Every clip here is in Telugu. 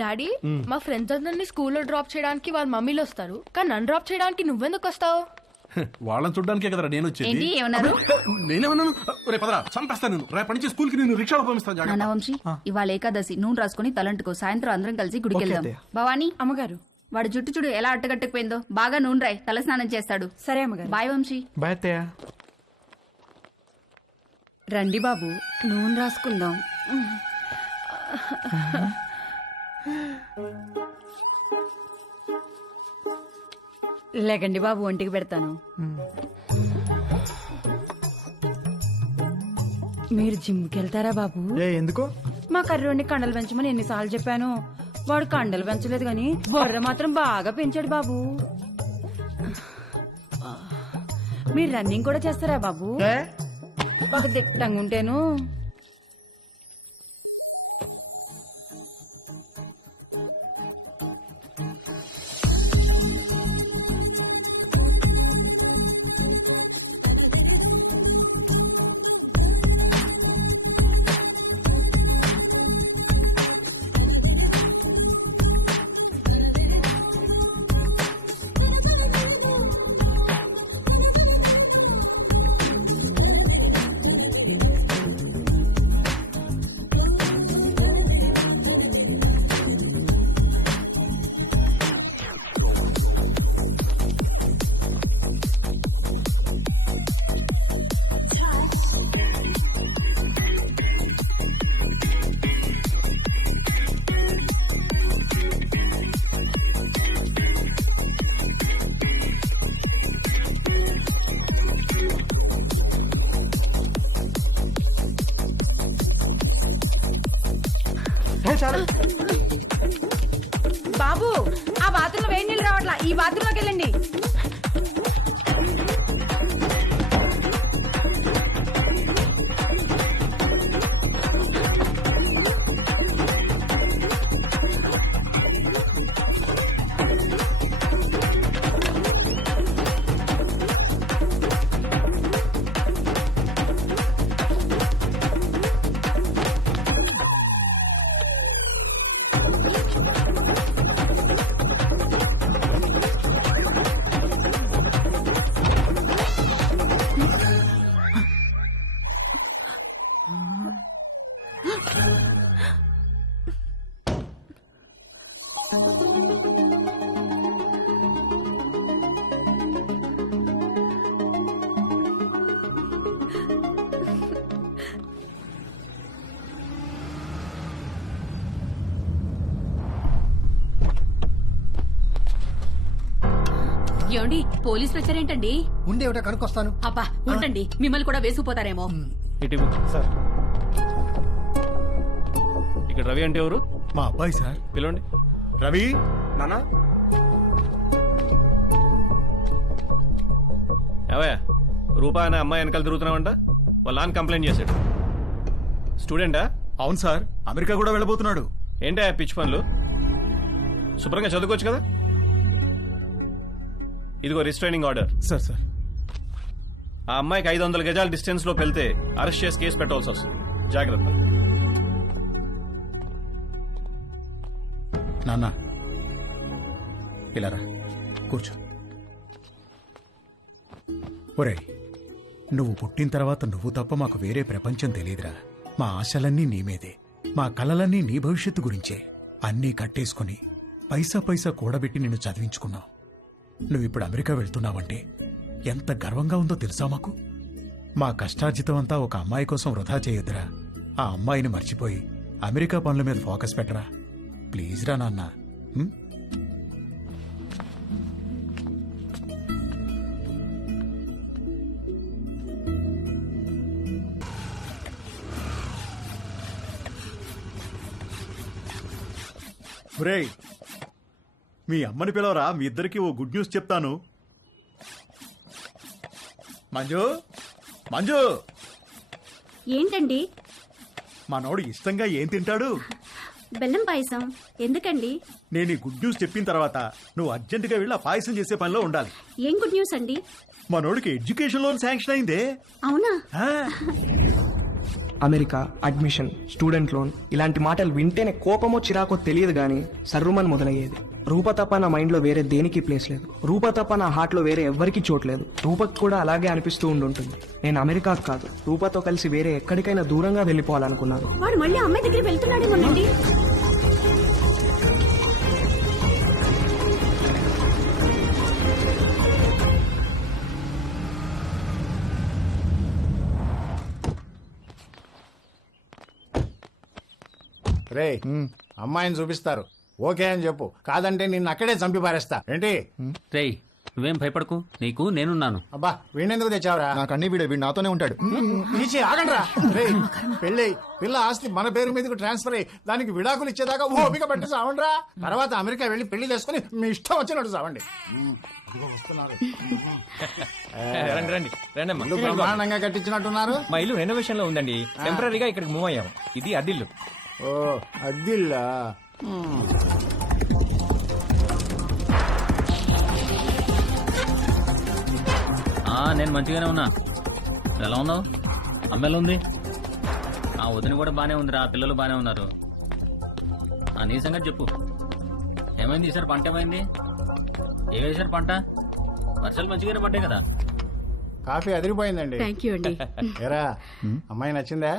డాడీ మా ఫ్రెండ్స్ అందరినీ స్కూల్లో డ్రాప్ చేయడానికి వాళ్ళ మమ్మీలు వస్తారు, కానీ నన్ను డ్రాప్ చేయడానికి నువ్వెందుకు వస్తావు? వాళ్ళని చూడడానికే కదరా నేను ఏంటి వచ్చేది. ఏమన్నారు? నేనేమన్నాను? రే పదరా, చంపేస్తాను నేను. రేపటి నుంచి స్కూల్ కి నేను రిక్షాలో పంపిస్తాను. జాగ్రత్త. నాన్న వంశీ, ఇవాళ ఏకాదశి, నూనె రాసుకుని తలంటుకో. సాయంత్రం అందరం కలిసి గుడికి వెళ్దాం. భవానీ అమ్మగారు వాడు జుట్టు చూడు ఎలా అట్టగట్టుకుపోయిందో. బాగా నూనె రాయి, తల స్నానం చేస్తాడు. సరే అమ్మగారు. బాయ్ వంశీ. బాయ్ అత్తయ్య. రండి బాబు, నూనె రాసుకుందాం. లేకండి బాబు, ఒంటికి పెడతాను. మీరు జిమ్కి వెళ్తారా బాబు? ఎందుకు? మా కర్రోడిని కండలు పెంచమని ఎన్నిసార్లు చెప్పాను. వాడు కండలు పెంచలేదు గాని బొర్ర మాత్రం బాగా పెంచాడు బాబు. మీరు రన్నింగ్ కూడా చేస్తారా బాబు? ఒక దిట్టంగా ఉంటేను. బాబు, ఆ బాత్రూంలో వేడి నీళ్ళు రావట్లా, ఈ బాత్రూంలోకి వెళ్ళండి. ఏమండి, పోలీసులు వచ్చారేంటండి? ఉండేవిట కనుక్కొస్తాను. అబ్బా ఉండండి, మిమ్మల్ని కూడా వేసుకుపోతారేమో. సార్, ఇక్కడ రవి అంటే ఎవరు? మా అబ్బాయి సార్. పిలవండి. రవి నానా ఏవయ్యా, రూపా అనే అమ్మాయి వెనకాల తిరుగుతున్నావంట. వాళ్ళ నాన్న కంప్లైంట్ చేశాడు. స్టూడెంటా? అవును సార్, అమెరికా కూడా వెళ్ళబోతున్నాడు. ఏంటా పిచ్చి పనులు? శుభ్రంగా చదువుకోవచ్చు కదా. ఇదిగో రిస్ట్రైనింగ్ ఆర్డర్. సార్ సార్, ఆ అమ్మాయికి 500 గజాల డిస్టెన్స్ లో వెళ్తే అరెస్ట్ చేసి కేసు పెట్టాల్సి వస్తుంది. జాగ్రత్త. నాన్న ఇలా రా, కూర్చో. ఒరే, నువ్వు పుట్టిన తర్వాత నువ్వు తప్ప మాకు వేరే ప్రపంచం తెలియదురా. మా ఆశలన్నీ నీ మీదే, మా కలలన్నీ నీ భవిష్యత్తు గురించే. అన్నీ కట్టేసుకుని పైసా పైసా కూడబెట్టి నిన్ను చదివించుకున్నావు. నువ్విప్పుడు అమెరికా వెళ్తున్నావంటే ఎంత గర్వంగా ఉందో తెలుసా మాకు. మా కష్టార్జితం అంతా ఒక అమ్మాయి కోసం వృధా చేయొద్దురా. ఆ అమ్మాయిని మర్చిపోయి అమెరికా పనుల మీద ఫోకస్ పెట్టరా. ప్లీజ్ రా నాన్న. ఒరేయ్, మీ అమ్మని పిలవరా, మీ ఇద్దరికి ఓ గుడ్ న్యూస్ చెప్తాను. మంజు, మంజు, ఏంటండి? మనోడు ఇష్టంగా ఏం తింటాడు? బెల్లం పాయసం. ఎందుకండి? నేను ఈ గుడ్ న్యూస్ చెప్పిన తర్వాత నువ్వు అర్జెంటుగా వెళ్ళి ఆ పాయసం చేసే పనిలో ఉండాలి. ఏం గుడ్ న్యూస్ అండి? మనోడికి ఎడ్యుకేషన్ లోన్ శాంక్షన్ అయిందే. అవునా? అమెరికా, అడ్మిషన్, స్టూడెంట్ లోన్ ఇలాంటి మాటలు వింటేనే కోపమో చిరాకో తెలియదు కానీ సర్రుమని మొదలయ్యేది. రూప తప్ప నా మైండ్లో వేరే దేనికి ప్లేస్ లేదు. రూప తప్ప నా హార్ట్లో వేరే ఎవ్వరికీ చోట్లేదు. రూపకు కూడా అలాగే అనిపిస్తూ ఉండుంటుంది. నేను అమెరికాకు కాదు, రూపతో కలిసి వేరే ఎక్కడికైనా దూరంగా వెళ్ళిపోవాలనుకున్నాను. వాడు మళ్ళీ అమ్మాయి దగ్గర వెళ్తున్నాడేమోనండి. రే అమ్మాయిని చూపిస్తారు, ఓకే అని చెప్పు. కాదంటే నిన్ను అక్కడే చంపి పారేస్తా. ఏంటి రేయ్ నువ్వేం భయపడకు, నీకు నేనున్నాను. అబ్బా వీణెందుకు తెచ్చావురా? నాకు అన్ని వీడు నాతోనే ఉంటాడు. తీసి ఆగండ్రా. రే పెళ్ళి పిల్ల ఆస్తి మన పేరు మీదకి ట్రాన్స్ఫర్ అయ్యి దానికి విడాకులు ఇచ్చేదాకా ఓపిక పట్టి సావండ్రా. తర్వాత అమెరికా వెళ్ళి పెళ్లి చేసుకుని మీ ఇష్టం వచ్చినట్టు సావండి. రండి రండి రండి అమ్మా. ఇల్లు బ్రహ్మాండంగా కట్టించినట్టున్నారు. మా ఇల్లు రెనోవేషన్ లో ఉందండి, టెంపరీగా ఇక్కడికి మూవ్ అయ్యాము. ఇది అద్దిల్లు. ఓ అద్దిల్లా. నేను మంచిగానే ఉన్నా. ఎలా ఉన్నావు? అమ్మాయిలు ఉంది, ఆ వదిన కూడా బానే ఉందిరా, పిల్లలు బానే ఉన్నారు. నీ సంగతి చెప్పు, ఏమైంది ఈసారి? పంట ఏమైంది? ఏ వేసారు పంట? వర్షాలు మంచిగానే పడ్డాయి కదా. కాఫీ అదిరిపోయిందండి. థ్యాంక్ యూ అండి. ఏరా అమ్మాయి నచ్చిందా?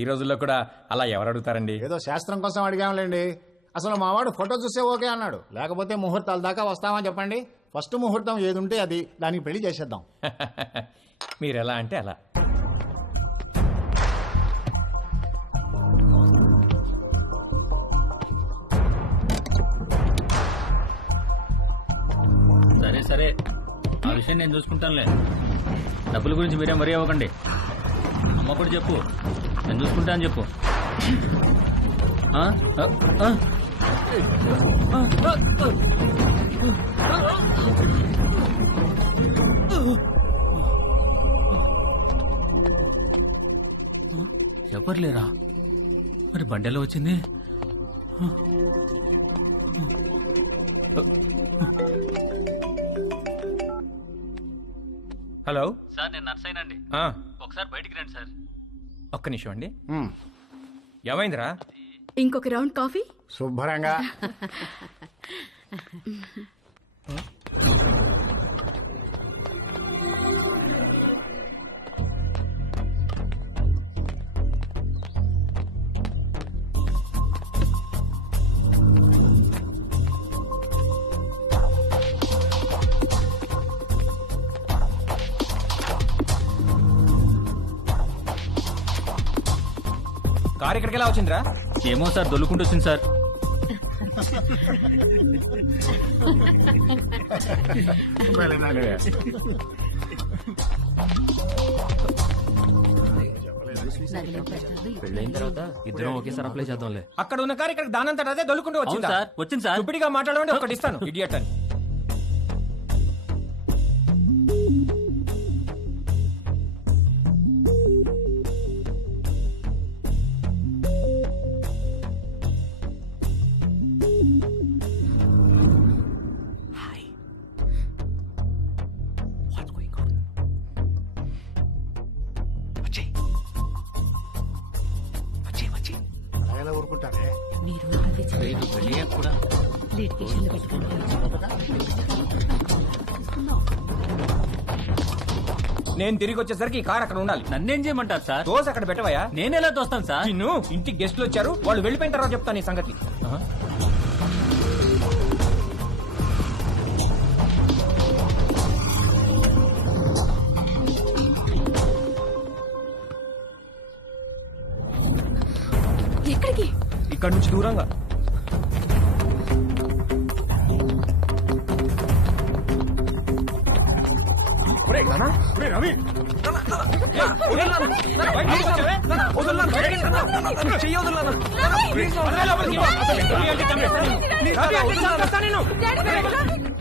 ఈ రోజుల్లో కూడా అలా ఎవరు అడుగుతారండి? ఏదో శాస్త్రం కోసం అడిగాంలేండి. అసలు మావాడు ఫోటో చూస్తే ఓకే అన్నాడు. లేకపోతే ముహూర్తాల దాకా వస్తామని చెప్పండి. ఫస్ట్ ముహూర్తం ఏది ఉంటే అది, దానికి పెళ్లి చేసేద్దాం. మీరు ఎలా అంటే అలా. సరే సరే, ఆ విషయం నేను చూసుకుంటానులే. డబ్బుల గురించి మీరేం మరీ అవ్వకండి. అమ్మ కూడా చెప్పు, నేను చూసుకుంటా అని చెప్పు. ఎవరు లేరా? మరి బండెలో వచ్చింది? హలో సార్, నేను నర్సైనండి. ఒకసారి బయటికి రండి సార్. ఒక్క నిమిషం అండి. ఏమైందిరా? ఇంకొక రౌండ్ కాఫీ. శుభ్రంగా. కారు ఇక్కడికి ఎలా వచ్చిందిరా? ఏమో సార్, దొల్లుకుంటూ వచ్చింది సార్. పెళ్ళైన తర్వాత ఇద్దరం ఒకేసారి అప్లై చేద్దాంలే. అక్కడ ఉన్న కారు ఇక్కడ దానంతట అదే దొల్లుకుంటూ వచ్చింది సార్. వచ్చింది సార్. ఇప్పటిగా మాట్లాడమంటే ఒకటి ఇస్తాను, ఇడియట్ అని. ఊరుకుంటారే. నేను తిరిగి వచ్చేసరికి ఈ కార్ అక్కడ ఉండాలి. నన్నేం చేయమంటారు సార్? దోశ అక్కడ పెట్టవయా? నేనెలా తోస్తాను సార్? నిన్ను ఇంటికి గెస్ట్లు వచ్చారు, వాళ్ళు వెళ్ళిపోయిన తర్వాత చెప్తాను ఈ సంగతి. ఎక్కడికి? ఇక్కడ నుంచి దూరంగా.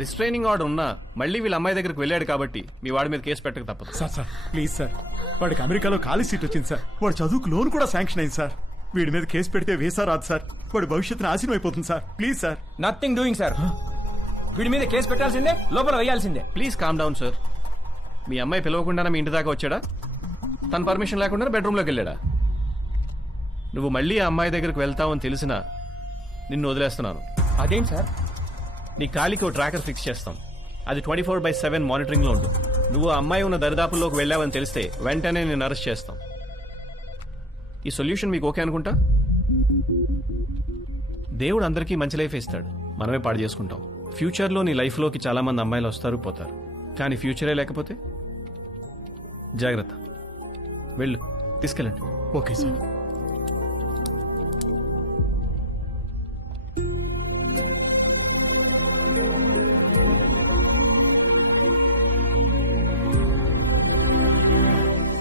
రిస్ట్రైనింగ్ ఆర్డర్ ఉన్నా మళ్ళీ వీళ్ళ అమ్మాయి దగ్గరికి వెళ్ళాడు కాబట్టి మీ వాడి మీద కేసు పెట్టక తప్పదు. సార్ ప్లీజ్ సార్, వాడికి అమెరికాలో ఖాళీ సీట్ వచ్చింది సార్. వాడు చదువుకు లోన్ కూడా శాంక్షన్ అయింది సార్. వీడి మీద కేసు పెడితే వీసా రాదు సార్. వాడి భవిష్యత్తు నాశనం అయిపోతుంది sir. Please sir. Nothing doing sir. వీడి మీద కేసు పెట్టాల్సిందే, లోపల వేయాల్సిందే. Please calm down sir. మీ అమ్మాయి పిలవకుండా మీ ఇంటి దాకా వచ్చాడా? తన పర్మిషన్ లేకుండా బెడ్రూమ్లోకి వెళ్ళాడా? నువ్వు మళ్ళీ ఆ అమ్మాయి దగ్గరికి వెళ్తావని తెలిసినా నిన్ను వదిలేస్తున్నాను. అదేంటి సార్? నీ కాలికి ఓ ట్రాకర్ ఫిక్స్ చేస్తాం. అది 24/7 మానిటరింగ్లో ఉంటుంది. నువ్వు ఆ అమ్మాయి ఉన్న దరిదాపుల్లోకి వెళ్ళావని తెలిస్తే వెంటనే నేను అరెస్ట్ చేస్తాం. ఈ సొల్యూషన్ మీకు ఓకే అనుకుంటా? దేవుడు అందరికీ మంచి లైఫ్ ఇస్తాడు, మనమే పాడు చేసుకుంటాం. ఫ్యూచర్లో నీ లైఫ్లోకి చాలా మంది అమ్మాయిలు వస్తారు పోతారు, కానీ ఫ్యూచరే లేకపోతే జాగ్రత్త. వెళ్ళు, తీసుకెళ్ళండి. Okay sir.